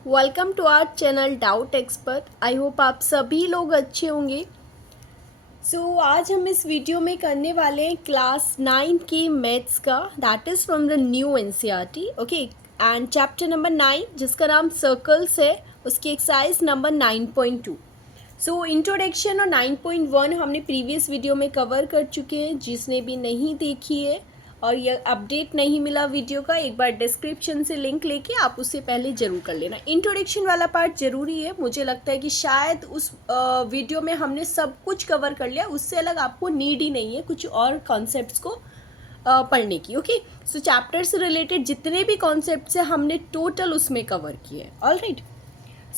Welcome to our channel doubt expert. I hope आप सभी लोग अच्छे होंगे। आज हम इस वीडियो में करने वाले हैं क्लास 9 की मैथ्स का, that is from the new NCERT. Okay, and chapter number 9 जिसका नाम सर्कल्स है, उसकी एक्सरसाइज नंबर 9.2। इंट्रोडक्शन और 9.1 हमने प्रीवियस वीडियो में कवर कर चुके हैं। जिसने भी नहीं देखी है और ये अपडेट नहीं मिला वीडियो का, एक बार डिस्क्रिप्शन से लिंक लेके आप उससे पहले ज़रूर कर लेना। इंट्रोडक्शन वाला पार्ट ज़रूरी है। मुझे लगता है कि शायद उस वीडियो में हमने सब कुछ कवर कर लिया, उससे अलग आपको नीड ही नहीं है कुछ और कॉन्सेप्ट्स को पढ़ने की। ओके, चैप्टर से रिलेटेड जितने भी कॉन्सेप्ट्स हैं हमने टोटल उसमें कवर किए हैं। ऑलराइट,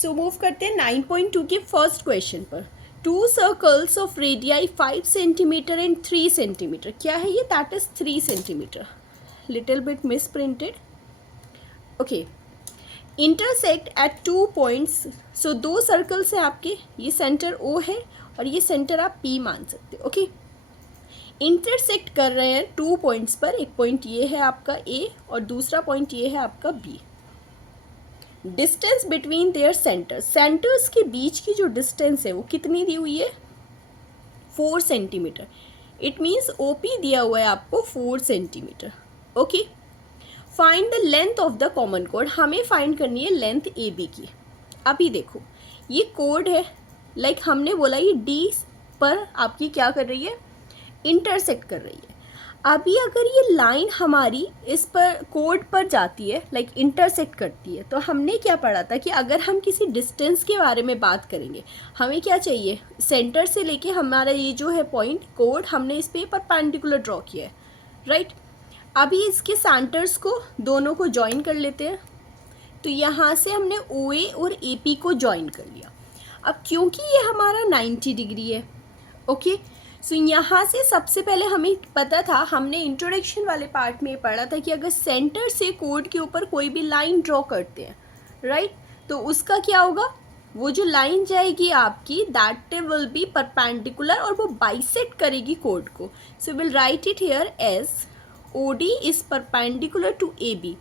मूव करते हैं 9.2 के फर्स्ट क्वेश्चन पर। To circles of radii 5 centimetre and 3 centimetre. क्या है ये? That is 3 centimetre, little bit miss printed. Okay, intersect at 2 points. दो सर्कल्स हैं आपके, ये सेंटर O है और ये सेंटर आप P मान सकते हो। ओके, इंटरसेक्ट कर रहे हैं 2 पॉइंट्स पर। एक पॉइंट ये है आपका A और दूसरा पॉइंट ये है आपका B। Distance between their centres, centres के बीच की जो डिस्टेंस है वो कितनी दी हुई है? 4 सेंटीमीटर। इट मीन्स OP दिया हुआ है आपको 4 centimetre. Okay, find the length of the common code. हमें फाइंड करनी है लेंथ AB की। अभी देखो, ये कोड है, लाइक हमने बोला ये D पर आपकी क्या कर रही है? इंटरसेक्ट कर रही है। अभी अगर ये लाइन हमारी इस पर कोड पर जाती है, लाइक इंटरसेक्ट करती है, तो हमने क्या पढ़ा था कि अगर हम किसी डिस्टेंस के बारे में बात करेंगे, हमें क्या चाहिए? सेंटर से लेके हमारा ये जो है पॉइंट कोड, हमने इस पे परपेंडिकुलर ड्रॉ किया है, राइट। अभी इसके सेंटर्स को दोनों को ज्वाइन कर लेते हैं। तो यहाँ से हमने OA और AP को ज्वाइन कर लिया। अब क्योंकि ये हमारा 90 डिग्री है, ओके, यहाँ से सबसे पहले हमें पता था, हमने इंट्रोडक्शन वाले पार्ट में पढ़ा था कि अगर सेंटर से कोड के ऊपर कोई भी लाइन ड्रॉ करते हैं, राइट, तो उसका क्या होगा? वो जो लाइन जाएगी आपकी, दैट विल बी परपेंडिकुलर और वो बाइसेक्ट करेगी कोड को। Will write it here as OD is perpendicular to AB।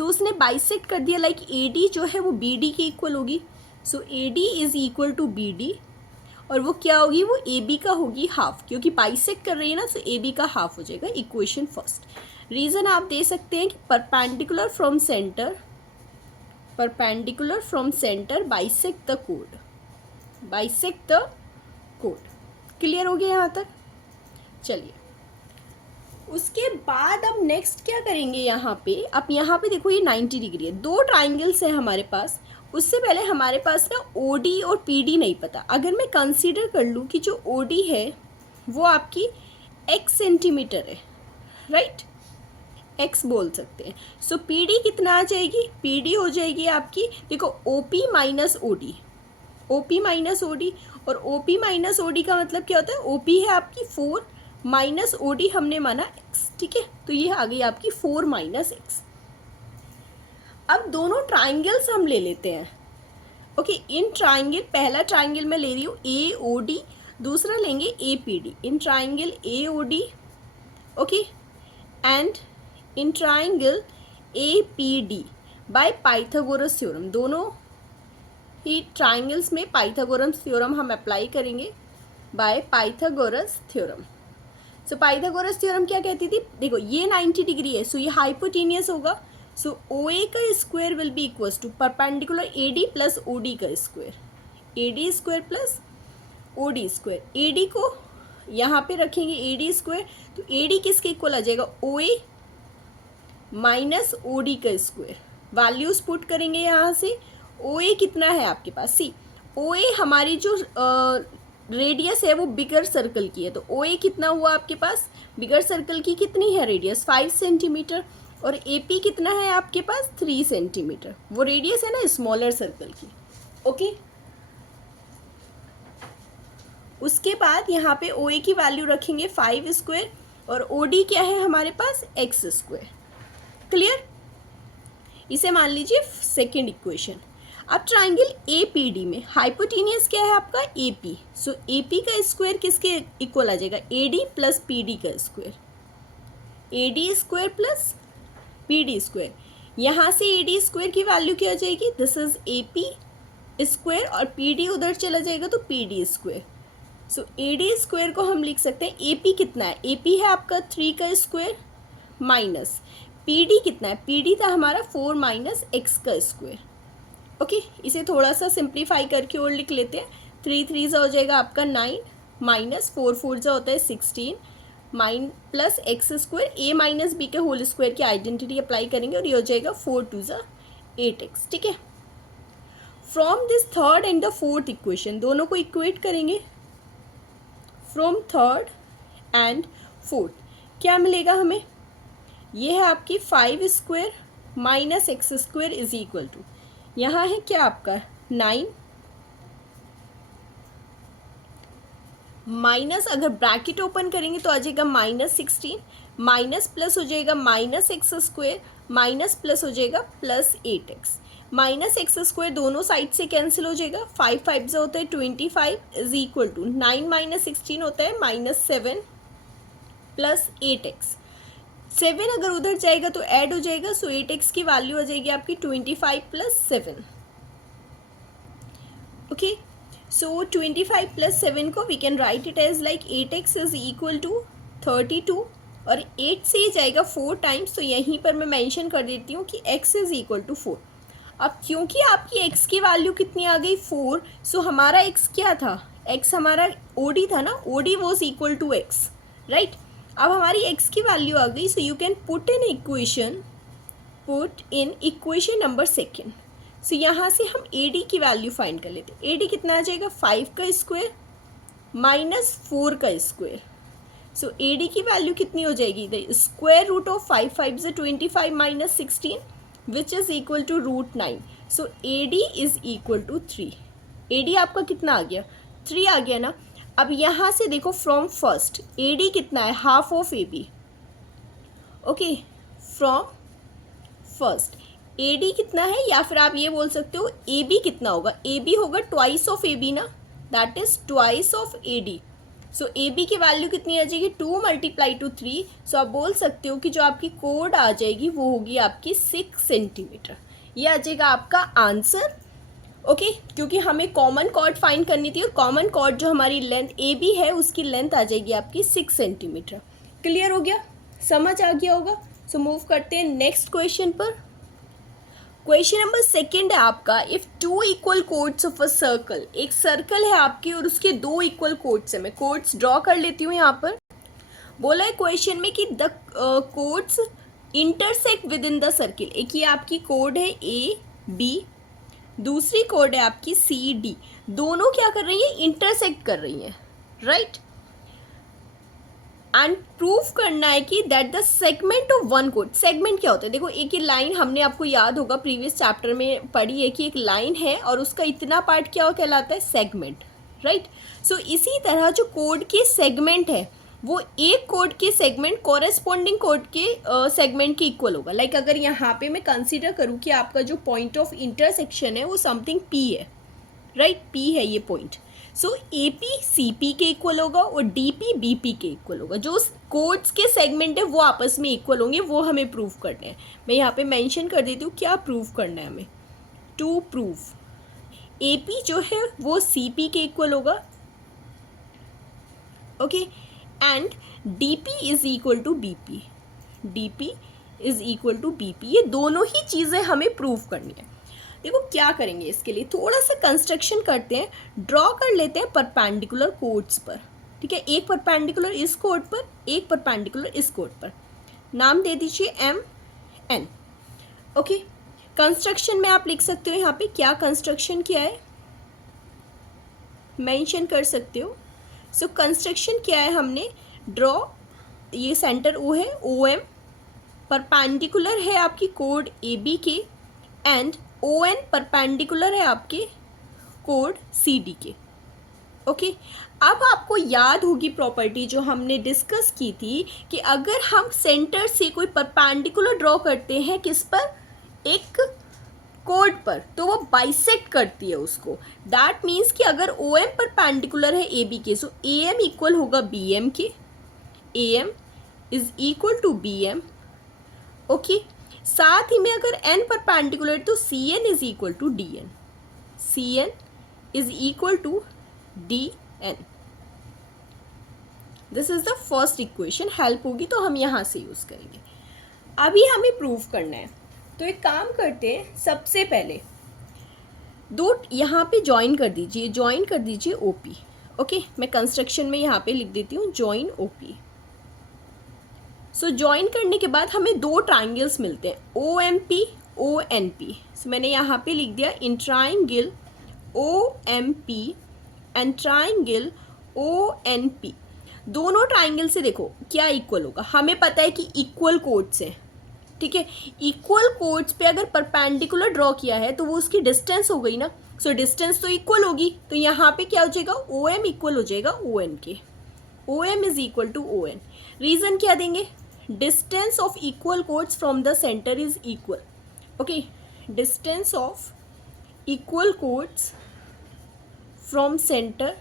उसने बाइसेक्ट कर दिया, लाइक AD जो है वो BD के इक्वल होगी। AD is equal to BD और वो क्या होगी? वो AB का होगी हाफ, क्योंकि बाइसेक्ट कर रही है ना, AB का हाफ हो जाएगा। Equation first. रीज़न आप दे सकते हैं कि perpendicular from centre, perpendicular from centre bisect the कोड, बाइसेक्ट द कोड। क्लियर हो गया यहाँ तक? चलिए, उसके बाद अब नेक्स्ट क्या करेंगे यहाँ पे? अब यहाँ पे देखो, ये 90 डिग्री है, दो ट्राइंगल्स हैं हमारे पास। उससे पहले हमारे पास ना OD और PD नहीं पता। अगर मैं कंसीडर कर लूँ कि जो OD है वो आपकी x सेंटीमीटर है, राइट, x बोल सकते हैं। PD कितना आ जाएगी? PD हो जाएगी आपकी, देखो, OP minus OD, OP minus OD। और OP माइनस OD का मतलब क्या होता है? OP है आपकी 4 माइनस OD हमने माना x, ठीक है, तो ये आ गई आपकी 4 माइनस x। अब दोनों ट्राइंगल्स हम ले लेते हैं। ओके, इन ट्राइंगल, पहला ट्राइंगल मैं ले रही हूँ AOD, दूसरा लेंगे APD। In triangle AOD, okay, and in triangle APD by Pythagoras theorem. दोनों ही ट्राइंगल्स में पाइथागोरस थ्योरम हम अप्लाई करेंगे by Pythagoras theorem. Pythagoras theorem क्या कहती थी? देखो, ये 90 डिग्री है, ये हाइपोटेनियस होगा। OA का square will be equals to perpendicular AD plus OD का square, AD square plus OD square. AD को यहाँ पे रखेंगे AD स्क्वायर, तो AD किसके इक्वल आ जाएगा? OA माइनस OD का स्क्वायर। वैल्यूज पुट करेंगे यहाँ से। OA कितना है आपके पास? सी, OA हमारी जो रेडियस है वो बिगर सर्कल की है, तो OA कितना हुआ आपके पास? बिगर सर्कल की कितनी है रेडियस? 5 सेंटीमीटर। और AP कितना है आपके पास? 3 सेंटीमीटर। वो रेडियस है ना स्मॉलर सर्कल की। ओके, उसके बाद यहाँ पे OA की वैल्यू रखेंगे 5 स्क्वायर और OD क्या है हमारे पास? x square. क्लियर? इसे मान लीजिए सेकेंड इक्वेशन। अब ट्राइंगल APD में हाइपोटेनियस क्या है आपका? AP। AP का स्क्वायर किसके इक्वल आ जाएगा? AD प्लस PD का square, AD square plus PD square. यहाँ से ए डी स्क्वायर की वैल्यू क्या आ जाएगी, this is A P square और पी डी उधर चला जाएगा तो P D square. So A D square को हम लिख सकते हैं, ए पी कितना है, ए पी है आपका 3 का स्क्वायर माइनस पी डी कितना है, पी डी था हमारा 4 माइनस एक्स का स्क्वायर। ओके, इसे थोड़ा सा सिंप्लीफाई करके और लिख लेते हैं। 3 3 हो जाएगा आपका 9 माइनस 4 4 होता है 16 माइन प्लस एक्स स्क्वायर ए माइनस बी के होल स्क्वायर की आइडेंटिटी अप्लाई करेंगे और ये हो जाएगा 4 2 8 एक्स। ठीक है, from this third and the fourth equation, दोनों को इक्वेट करेंगे। फ्रॉम थर्ड एंड फोर्थ क्या मिलेगा हमें, ये है आपकी 5 square minus x square is equal to, यहाँ है क्या आपका 9 माइनस, अगर ब्रैकेट ओपन करेंगे तो आ जाएगा माइनस 16 माइनस प्लस हो जाएगा minus x square minus plus हो जाएगा plus 8 x. Minus x square दोनों साइड से कैंसिल हो जाएगा, 5 5 जो होता है 25 इज इक्वल टू 9 माइनस 16 होता है माइनस 7 प्लस 8 एक्स। 7 अगर उधर जाएगा तो ऐड हो जाएगा, सो 8 एक्स की वैल्यू आ जाएगी आपकी 25 प्लस 7। ओके, सो 25 प्लस 7 को we can write it as like 8x is equal to 32 और 8 से ही जाएगा 4 टाइम्स, तो यहीं पर मैं मेंशन कर देती हूँ कि x इज इक्वल टू 4। अब क्योंकि आपकी x की वैल्यू कितनी आ गई 4, सो हमारा x क्या था, x हमारा OD था ना, OD was equal to x, right. अब हमारी x की वैल्यू आ गई, so you can put in equation number second. सो यहाँ से हम ए डी की वैल्यू फाइंड कर लेते हैं। ए डी कितना आ जाएगा 5 का स्क्वायर माइनस 4 का स्क्वायर। सो ए डी की वैल्यू कितनी हो जाएगी, द स्क्वायर रूट ऑफ 5 5 से 25 minus 16 which is equal to root 9। So A D is equal to 3। A D आपका कितना आ गया 3 आ गया ना। अब यहाँ से देखो फ्रॉम फर्स्ट ए डी कितना है, half of A B. Okay, from first A D कितना है, या फिर आप ये बोल सकते हो ए बी कितना होगा, ए बी होगा ट्वाइस ऑफ ए बी ना, that is twice of A D. So A B की वैल्यू कितनी आ जाएगी 2 मल्टीप्लाई टू 3। सो आप बोल सकते हो कि जो आपकी कोड आ जाएगी वो होगी आपकी 6 सेंटीमीटर। ये आ जाएगा आपका आंसर। ओके, क्योंकि हमें कॉमन कॉर्ड फाइंड करनी थी और कॉमन कॉर्ड जो हमारी लेंथ ए बी है उसकी लेंथ आ जाएगी आपकी 6 सेंटीमीटर। क्लियर हो गया, समझ आ गया होगा। सो मूव करते हैं नेक्स्ट क्वेश्चन पर। क्वेश्चन नंबर सेकेंड है आपका, if 2 equal codes of a circle, एक सर्कल है आपकी और उसके 2 इक्वल कोड्स है। मैं कोड्स ड्रॉ कर लेती हूँ यहाँ पर। बोला है क्वेश्चन में कि the codes intersect with in the circle. एक ये आपकी कोड है ए बी, दूसरी कोड है आपकी सी डी, दोनों क्या कर रही है इंटरसेक्ट कर रही हैं, राइट। एंड प्रूफ करना है कि that the segment of one code, segment क्या होता है, देखो एक ही लाइन हमने आपको याद होगा प्रीवियस चैप्टर में पढ़ी है कि एक लाइन है और उसका इतना पार्ट क्या कहलाता है सेगमेंट, राइट। सो इसी तरह जो कोड के सेगमेंट है वो एक कोड के सेगमेंट कॉरेस्पॉन्डिंग कोड के सेगमेंट के इक्वल होगा। लाइक अगर यहाँ पे मैं कंसीडर करूँ कि आपका जो पॉइंट ऑफ इंटरसेक्शन है वो समथिंग पी है, राइट, पी है ये point. So A P C P के इक्वल होगा और डी पी बी पी के इक्वल होगा। जो कोड्स के सेगमेंट है वो आपस में इक्वल होंगे, वो हमें प्रूव करने हैं। मैं यहाँ पे मेंशन कर देती हूँ क्या प्रूव करना है हमें। टू प्रूव ए पी जो है वो सी पी के इक्वल होगा, okay, and D P is equal to B P, D P is equal to B P. ये दोनों ही चीज़ें हमें प्रूव करनी है। देखो क्या करेंगे इसके लिए, थोड़ा सा कंस्ट्रक्शन करते हैं, ड्रॉ कर लेते हैं परपेंडिकुलर कोड्स पर, ठीक है। एक परपेंडिकुलर इस कोड पर, एक परपेंडिकुलर इस कोड पर, नाम दे दीजिए एम एन। ओके, कंस्ट्रक्शन में आप लिख सकते हो यहाँ पे क्या कंस्ट्रक्शन किया है, मेंशन कर सकते हो। सो कंस्ट्रक्शन किया है हमने, ड्रॉ, ये सेंटर ओ है ओ एम, परपेंडिकुलर है आपकी कोड ए बी के, एंड ओ एन परपेंडिकुलर है आपके कोड सी डी के। ओके, अब आपको याद होगी प्रॉपर्टी जो हमने डिस्कस की थी कि अगर हम सेंटर से कोई परपेंडिकुलर ड्रॉ करते हैं किस पर, एक कोड पर, तो वो बाइसेक्ट करती है उसको। दैट मीन्स कि अगर ओ एम परपेंडिकुलर है ए बी के, सो ए एम इक्वल होगा बी एम के, A M is equal to B M. Okay, साथ ही में अगर n परपेंडिकुलर तो C N is equal to D N, C N is equal to D N. This is the first equation, help होगी तो हम यहाँ से यूज़ करेंगे। अभी हमें प्रूव करना है, तो एक काम करते हैं, सबसे पहले दो यहाँ पे ज्वाइन कर दीजिए, ज्वाइन कर दीजिए ओपी। ओके, मैं कंस्ट्रक्शन में यहाँ पे लिख देती हूँ ज्वाइन ओपी। सो ज्वाइन करने के बाद हमें दो ट्राइंगल्स मिलते हैं, O M P O N P. So मैंने यहाँ पे लिख दिया in triangle O M P and triangle O N P. दोनों ट्राइंगल से देखो क्या इक्वल होगा, हमें पता है कि इक्वल कोड्स हैं, ठीक है। इक्वल कोड्स पे अगर परपेंडिकुलर ड्रॉ किया है तो वो उसकी डिस्टेंस हो गई ना, सो डिस्टेंस तो इक्वल होगी, तो यहाँ पे क्या हो जाएगा, ओ एम इक्वल हो जाएगा ओ एन के, O M is equal to O N. Reason क्या देंगे, distance of equal chords from the centre is equal. Okay, distance of equal chords from centre,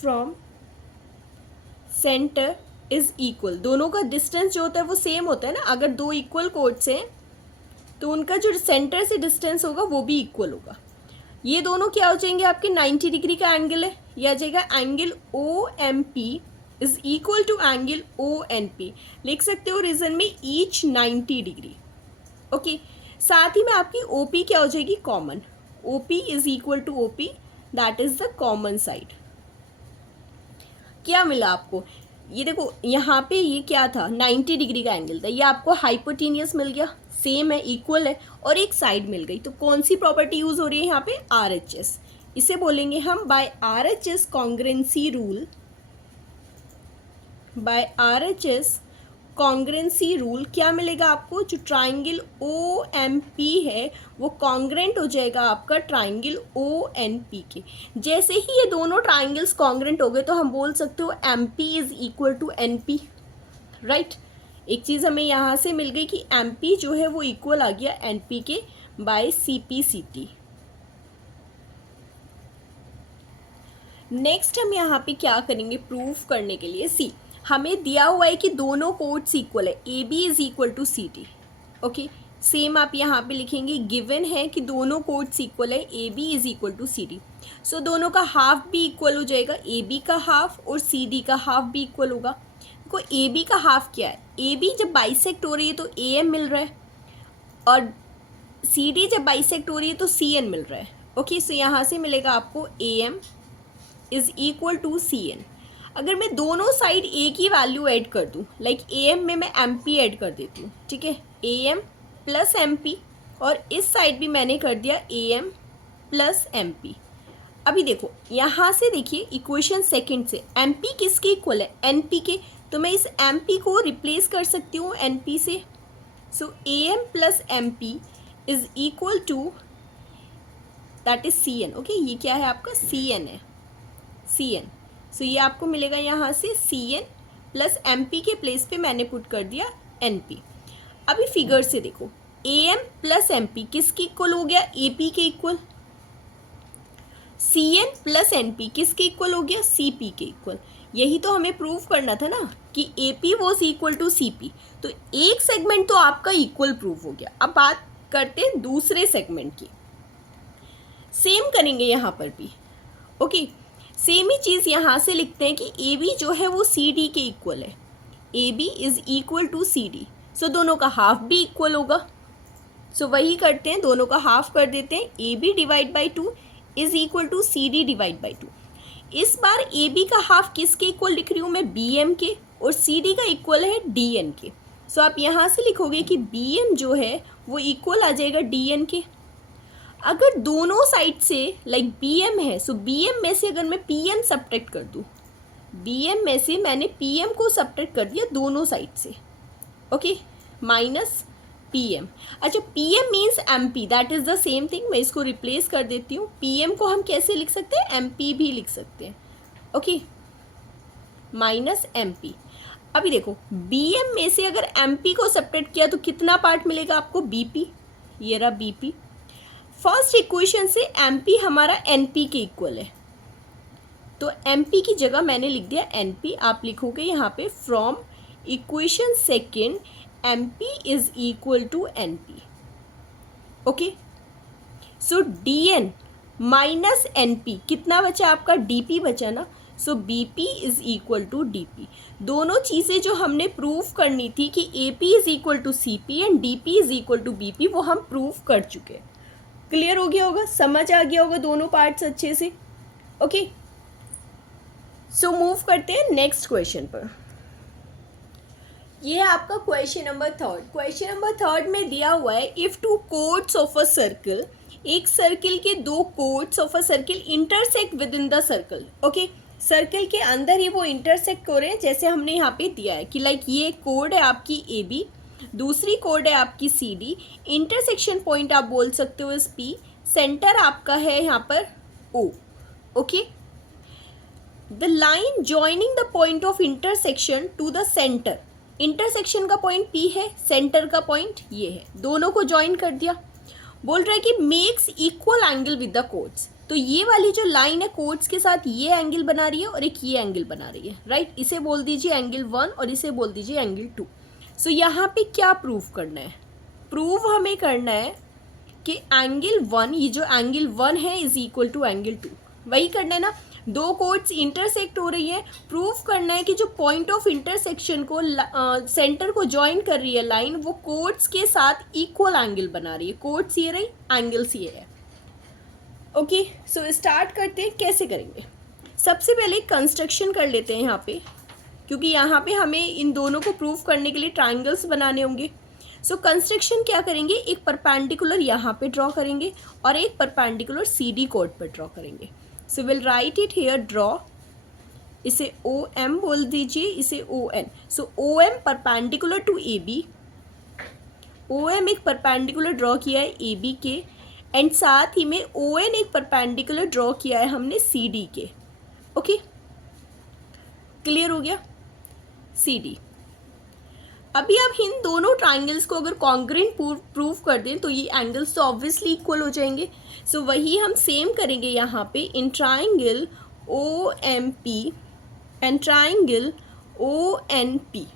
from centre is equal. दोनों का distance जो होता है वो same होता है ना, अगर दो इक्वल कोड्स हैं तो उनका जो सेंटर से डिस्टेंस होगा वो भी इक्वल होगा। ये दोनों क्या हो जाएंगे, आपके 90 डिग्री का एंगल है, यह आ जाएगा angle O M P is equal to angle O N P. लिख सकते हो रीजन में ईच 90 डिग्री। ओके, साथ ही में आपकी ओ पी क्या हो जाएगी, common. O P is equal to O P, that is the common side. क्या मिला आपको, ये देखो यहाँ पे ये क्या था, 90 डिग्री का एंगल था, ये आपको हाइपोटेनियस मिल गया, सेम है, इक्वल है, और एक साइड मिल गई। तो कौन सी प्रॉपर्टी यूज हो रही है यहाँ पे, आर एच एस। इसे बोलेंगे हम by R H S congruency rule, by R H S congruency rule क्या मिलेगा आपको, जो ट्राइंगल ओ एम पी है वो कॉन्ग्रेंट हो जाएगा आपका ट्राइंगल ओ एन पी के। जैसे ही ये दोनों ट्राइंगल्स कॉन्ग्रेंट हो गए तो हम बोल सकते हो M P is equal to N P, right. एक चीज़ हमें यहाँ से मिल गई कि एम पी जो है वो इक्वल आ गया एन पी के by C P C T. Next हम यहाँ पे क्या करेंगे प्रूफ करने के लिए, सी हमें दिया हुआ है कि दोनों कोड्स इक्वल है, A B is equal to C T. Okay, same आप यहाँ पे लिखेंगे, गिवन है कि दोनों कोड्स इक्वल है, A B is equal to C T. So दोनों का हाफ भी इक्वल हो जाएगा, ए बी का हाफ और सी डी का हाफ भी इक्वल होगा। देखो ए बी का हाफ क्या है, ए बी जब बाइसेक्ट हो रही है तो ए एम मिल रहा है, और सी डी जब बाइसेक्ट हो रही है तो सी एन मिल रहा है। ओके, सो यहाँ से मिलेगा आपको A M is equal to C N. अगर मैं दोनों साइड ए की वैल्यू ऐड कर दूँ, लाइक ए एम में मैं एम पी ऐड कर देती हूँ, ठीक है, A M plus M P, और इस साइड भी मैंने कर दिया A M plus M P. अभी देखो यहाँ से देखिए इक्वेशन सेकंड से एम पी किसके इक्वल है, एन पी के, तो मैं इस एम पी को रिप्लेस कर सकती हूँ एन पी से। So A M plus M P is equal to that is C N. Okay, ये क्या है आपका, सी एन है, सी एन। सो ये आपको मिलेगा यहाँ से C N plus M P के प्लेस पे मैंने पुट कर दिया एन पी। अभी फिगर से देखो A M plus M P किसके इक्वल हो गया, ए पी के equal. C N plus N P किसके इक्वल हो गया, सी पी के इक्वल। यही तो हमें प्रूव करना था ना कि A P was equal to C P, तो एक सेगमेंट तो आपका इक्वल प्रूव हो गया। अब बात करते हैं दूसरे सेगमेंट की, सेम करेंगे यहाँ पर भी। ओके, सेम ही चीज़ यहाँ से लिखते हैं कि ए बी जो है वो सी डी के इक्वल है, A B is equal to C D. So दोनों का हाफ भी इक्वल होगा। सो वही करते हैं, दोनों का हाफ कर देते हैं, A B divide by two is equal to C D divide by two. इस बार ए बी का हाफ किसके इक्वल लिख रही हूँ मैं, बी एम के, और सी डी का इक्वल है डी एन के। सो आप यहाँ से लिखोगे कि बी एम जो है वो इक्वल आ जाएगा डी एन के। अगर दोनों साइड से लाइक बी एम है, सो बी एम में से अगर मैं पी एम सब्ट्रैक्ट कर दूँ, बी एम में से मैंने पी एम को सब्ट्रैक्ट कर दिया दोनों साइड से। Okay, minus P M. अच्छा, P M means M P, that is the same thing. मैं इसको रिप्लेस कर देती हूँ, पी एम को हम कैसे लिख सकते हैं, एम पी भी लिख सकते हैं। Okay, minus M P. अभी देखो बी एम में से अगर एम पी को सब्ट्रैक्ट किया तो कितना पार्ट मिलेगा आपको, बी पी। ये रहा बी पी। फर्स्ट इक्वेशन से एम पी हमारा एन पी के इक्वल है, तो एम पी की जगह मैंने लिख दिया एन पी। आप लिखोगे यहाँ पे from equation second M P is equal to N P. Okay, so D N minus N P कितना बचा आपका, डी पी बचा ना. So B P is equal to D P. दोनों चीज़ें जो हमने प्रूव करनी थी कि A P is equal to C P and D P is equal to B P, वो हम प्रूव कर चुके हैं. क्लियर हो गया होगा, समझ आ गया होगा दोनों पार्ट्स अच्छे से. ओके, सो मूव करते हैं नेक्स्ट क्वेश्चन पर. ये है आपका question number third. Question number third में दिया हुआ है if two codes of a circle, एक सर्किल के दो codes of a circle intersect with in the circle. Okay, circle के अंदर ही वो इंटरसेक्ट हो रहे हैं, जैसे हमने यहाँ पे दिया है कि लाइक ये कोड है आपकी ए बी, दूसरी कोड है आपकी सी डी, इंटरसेक्शन पॉइंट आप बोल सकते हो इस पी, सेंटर आपका है यहाँ पर O. Okay, the line joining the point of intersection to the centre, intersection का पॉइंट पी है, सेंटर का पॉइंट ये है, दोनों को ज्वाइन कर दिया. बोल रहा है कि makes equal angle with the codes. तो ये वाली जो लाइन है कोड्स के साथ ये एंगल बना रही है और एक ये एंगल बना रही है, राइट. इसे बोल दीजिए एंगल 1 और इसे बोल दीजिए एंगल 2. सो यहाँ पे क्या प्रूव करना है, प्रूव हमें करना है कि एंगल 1, ये जो एंगल 1 है इज इक्वल टू एंगल 2, वही करना है ना. दो कोड्स इंटरसेक्ट हो रही है, प्रूफ करना है कि जो पॉइंट ऑफ इंटरसेक्शन को सेंटर को ज्वाइन कर रही है लाइन, वो कोड्स के साथ इक्वल एंगल बना रही है. कोड्स ये रही, एंगल्स ये है. ओके, सो स्टार्ट करते हैं. कैसे करेंगे, सबसे पहले कंस्ट्रक्शन कर लेते हैं यहाँ पे, क्योंकि यहाँ पे हमें इन दोनों को प्रूफ करने के लिए ट्राइंगल्स बनाने होंगे. सो कंस्ट्रक्शन क्या करेंगे, एक परपेंडिकुलर यहाँ पे ड्रॉ करेंगे और एक परपेंडिकुलर सी डी कोड पर ड्रॉ करेंगे. So will write it here, draw, इसे ओ एम बोल दीजिए, इसे O N. So O M perpendicular to A B, O M एक परपेंडिकुलर ड्रॉ किया है ए बी के, एंड साथ ही में ओ एन एक परपेंडिकुलर ड्रॉ किया है हमने सी डी के. ओके, क्लियर हो गया. सी डी, अभी आप इन दोनों ट्राइंगल्स को अगर कॉन्ग्रुएंट प्रूफ कर दें तो ये एंगल्स तो ऑब्वियसली इक्वल हो जाएंगे. सो वही हम सेम करेंगे यहाँ पे in triangle O M P and triangle O N P.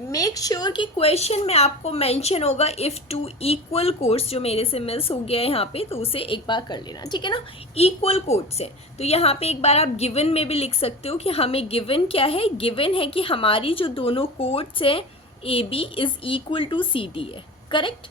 Make sure कि क्वेश्चन में आपको मेंशन होगा इफ़ टू इक्वल कोड्स, जो मेरे से मिस हो गया है यहाँ पे, तो उसे एक बार कर लेना, ठीक है ना. इक्वल कोड्स है तो यहाँ पे एक बार आप गिवन में भी लिख सकते हो कि हमें गिवन क्या है, गिवन है कि हमारी जो दोनों कोड्स हैं A B is equal to C D है, करेक्ट.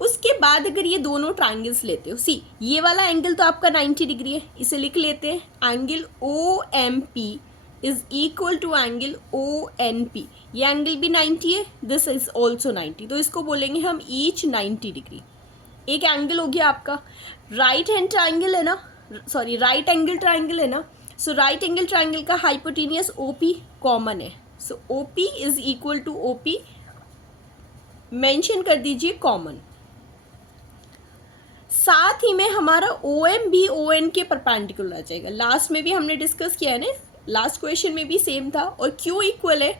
उसके बाद अगर ये दोनों ट्राइंगल्स लेते हो, सी ये वाला एंगल तो आपका 90 डिग्री है, इसे लिख लेते हैं angle O M P is equal to angle O N P. ये एंगल भी 90 है, दिस इज ऑल्सो 90, तो इसको बोलेंगे हम ईच 90 डिग्री. एक एंगल हो गया आपका. राइट हैंड ट्राइंगल है ना, सॉरी राइट एंगल ट्राइंगल है ना. सो राइट एंगल ट्राइंगल का हाइपोटेनियस ओ पी कॉमन है. So O P is equal to O P, mention कर दीजिए कॉमन. साथ ही में हमारा ओ एम भी ओ एन के परपेंडिकुलर आ जाएगा. लास्ट में भी हमने डिस्कस किया है ना, लास्ट क्वेश्चन में भी सेम था. और क्यों इक्वल है,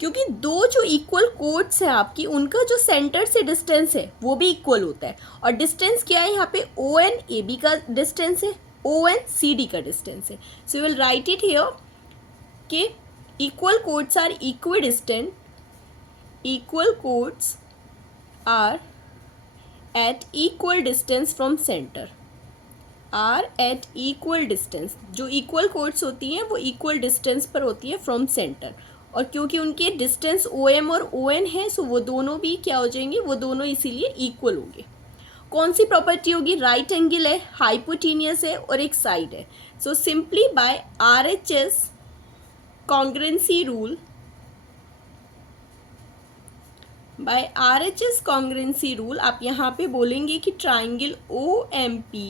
क्योंकि दो जो इक्वल कोड्स हैं आपकी, उनका जो सेंटर से डिस्टेंस है वो भी इक्वल होता है. और डिस्टेंस क्या है यहाँ पे, ओ एन ए बी का डिस्टेंस है, ओ एन सी डी का डिस्टेंस है. So will write it here कि equal chords are equidistant, equal chords are at equal distance from center, are at equal distance. जो equal codes होती हैं वो equal distance पर होती है from center. और क्योंकि उनके डिस्टेंस ओ एम और ओ एन है, सो वो दोनों भी क्या हो जाएंगे, वो दोनों इसीलिए इक्वल होंगे. कौन सी प्रॉपर्टी होगी, राइट एंगल है, हाइपोटेनियस है और एक साइड है. So simply by R H S congruency rule, by R H S congruency rule आप यहाँ पे बोलेंगे कि triangle O M P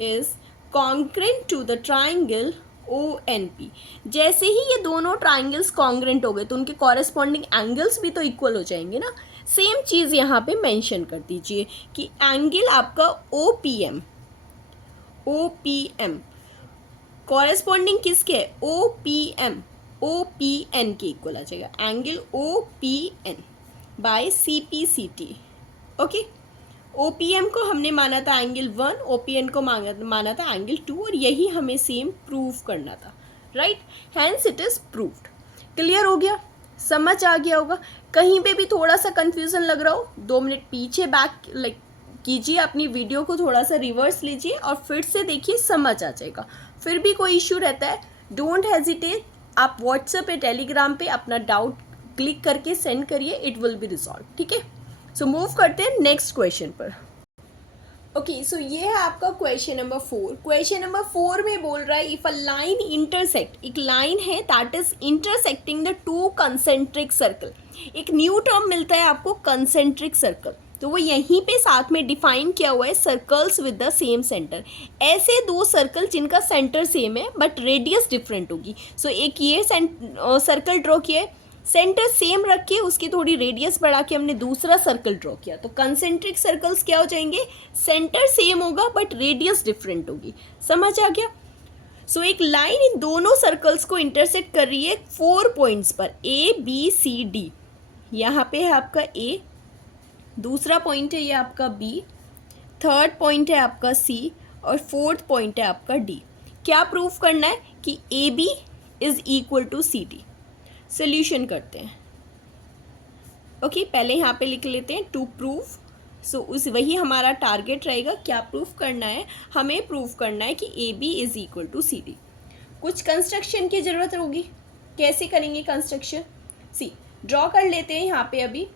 is congruent to the triangle O N P. जैसे ही ये दोनों ट्राइंगल्स कॉन्ग्रुएंट हो गए तो उनके कॉरेस्पॉन्डिंग एंगल्स भी तो इक्वल हो जाएंगे ना. सेम चीज़ यहाँ पे मेंशन कर दीजिए कि एंगल आपका ओ पी एम कॉरेस्पॉन्डिंग किसके है, ओ पी एन के इक्वल आ जाएगा. Angle O P N by C P C T. Okay, O P M को हमने माना था एंगल 1, ओ पी एन को माना था एंगल 2, और यही हमें सेम प्रूव करना था, right. Hence it is proved. Clear हो गया. समझ आ गया होगा। कहीं पे भी थोड़ा सा कंफ्यूजन लग रहा हो, 2 मिनट पीछे बैक लाइक कीजिए, अपनी वीडियो को थोड़ा सा रिवर्स लीजिए और फिर से देखिए, समझ आ जाएगा। फिर भी कोई इश्यू रहता है, डोंट हेजिटेट, आप व्हाट्सएप या टेलीग्राम पे अपना डाउट क्लिक करके सेंड करिए, इट विल बी रिजॉल्व। ठीक है, सो मूव करते हैं नेक्स्ट क्वेश्चन पर। ओके, सो ये है आपका क्वेश्चन नंबर 4। क्वेश्चन नंबर 4 में बोल रहा है इफ अ लाइन इंटरसेक्ट, एक लाइन है that is intersecting the 2 concentric circle. एक न्यू टर्म मिलता है आपको, कंसेंट्रिक सर्कल, तो वो यहीं पे साथ में डिफाइन किया हुआ है, circles with the same centre. ऐसे 2 सर्कल जिनका सेंटर सेम है बट रेडियस डिफरेंट होगी। सो एक ये सर्कल ड्रॉ किया है, सेंटर सेम रख के उसकी थोड़ी रेडियस बढ़ा के हमने दूसरा सर्कल ड्रॉ किया, तो कंसेंट्रिक सर्कल्स क्या हो जाएंगे, सेंटर सेम होगा बट रेडियस डिफरेंट होगी। समझ आ गया। सो एक लाइन इन दोनों सर्कल्स को इंटरसेक्ट कर रही है 4 पॉइंट्स पर, ए बी सी डी। यहाँ पे है आपका ए, दूसरा पॉइंट है ये आपका बी, थर्ड पॉइंट है आपका सी और फोर्थ पॉइंट है आपका डी। क्या प्रूफ करना है कि A B is equal to C D. Solution करते हैं। ओके, पहले यहाँ पे लिख लेते हैं टू प्रूफ। सो उस वही हमारा टारगेट रहेगा, क्या प्रूफ करना है, हमें प्रूफ करना है कि A B is equal to C D. कुछ कंस्ट्रक्शन की ज़रूरत होगी, कैसे करेंगे कंस्ट्रक्शन, सी ड्रॉ कर लेते हैं यहाँ पे। अभी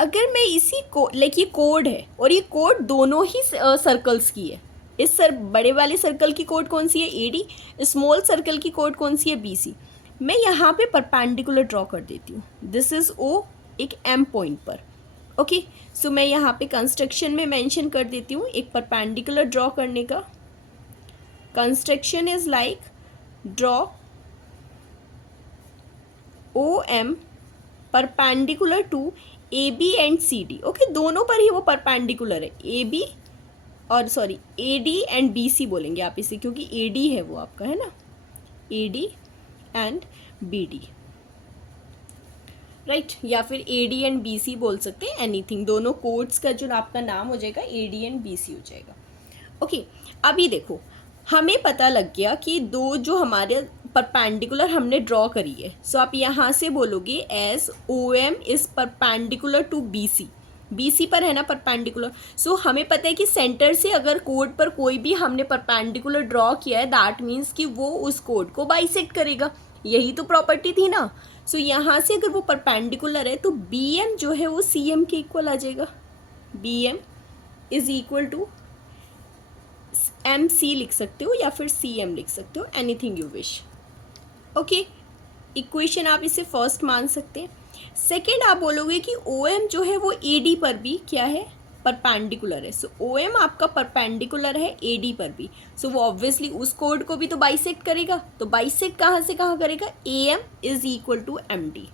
अगर मैं इसी को लाइक ये कोड है और ये कोड दोनों ही सर्कल्स की है, इस बड़े वाले सर्कल की कोड कौन सी है, ए डी, स्मॉल सर्कल की कोड कौन सी है, बी सी। मैं यहाँ पे परपेंडिकुलर ड्रॉ कर देती हूँ, दिस इज़ ओ, एक एम पॉइंट पर। ओके, सो मैं यहाँ पे कंस्ट्रक्शन में मेंशन कर देती हूँ एक परपेंडिकुलर ड्रॉ करने का। Construction is like draw O M perpendicular to A B and C D. Okay, दोनों पर ही वो परपेंडिकुलर है, ए बी और sorry A D and B C बोलेंगे आप इसे, क्योंकि ए डी है वो आपका, है ना, A D and B D, right, या फिर A D and B C बोल सकते हैं, एनीथिंग, दोनों कोड्स का जो आपका नाम हो जाएगा A D and B C हो जाएगा। ओके, अभी देखो हमें पता लग गया कि दो जो हमारे परपेंडिकुलर हमने ड्रॉ करी है, सो आप यहाँ से बोलोगे as O M is perpendicular to B C, B C पर है ना परपेंडिकुलर। सो हमें पता है कि सेंटर से अगर कोड पर कोई भी हमने परपेंडिकुलर ड्रॉ किया है, दैट मीन्स कि वो उस कोड को बाइसेक्ट करेगा, यही तो प्रॉपर्टी थी ना। सो यहाँ से अगर वो परपेंडिकुलर है तो बी एम जो है वो सी एम के इक्वल आ जाएगा, B M is equal to M C लिख सकते हो या फिर सी एम लिख सकते हो, anything you wish. Okay, equation आप इसे फर्स्ट मान सकते हैं। सेकेंड आप बोलोगे कि ओ एम जो है वो ए डी पर भी क्या है, परपेंडिकुलर है। सो ओ एम आपका परपेंडिकुलर है ए डी पर भी, सो वो ऑब्वियसली उस कोड को भी तो बाइसेक्ट करेगा। तो बाइसेक्ट कहाँ से कहाँ करेगा, A M is equal to M D,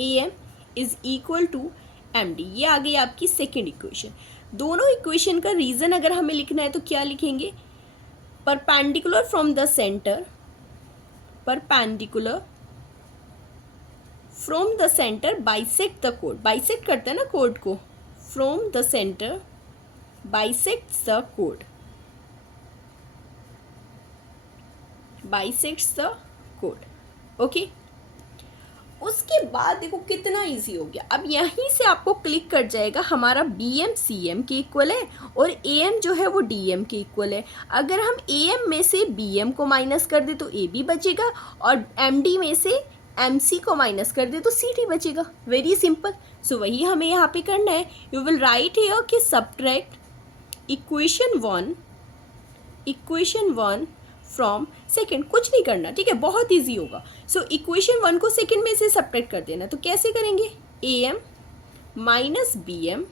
A M is equal to M D. ये आ गई आपकी सेकेंड इक्वेशन। दोनों इक्वेशन का रीज़न अगर हमें लिखना है तो क्या लिखेंगे, perpendicular from the centre, perpendicular from the centre bisect the कोड, बाइसेक्ट करते हैं ना कोड को, from the centre bisects the कोड, बाइसेक्ट्स द कोड। ओके, उसके बाद देखो कितना इजी हो गया। अब यहीं से आपको क्लिक कर जाएगा हमारा बी एम सी एम के इक्वल है और ए एम जो है वो डी एम के इक्वल है। अगर हम ए एम में से बी एम को माइनस कर दे तो ए बी बचेगा और एम डी में से एम सी को माइनस कर दे तो सी डी बचेगा। Very simple. सो वही हमें यहाँ पे करना है। यू विल राइट हियर कि subtract equation one from second, कुछ नहीं करना, ठीक है, बहुत ईजी होगा। सो इक्वेशन 1 को सेकेंड में से सब्ट्रैक्ट कर देना। तो कैसे करेंगे, A M minus B M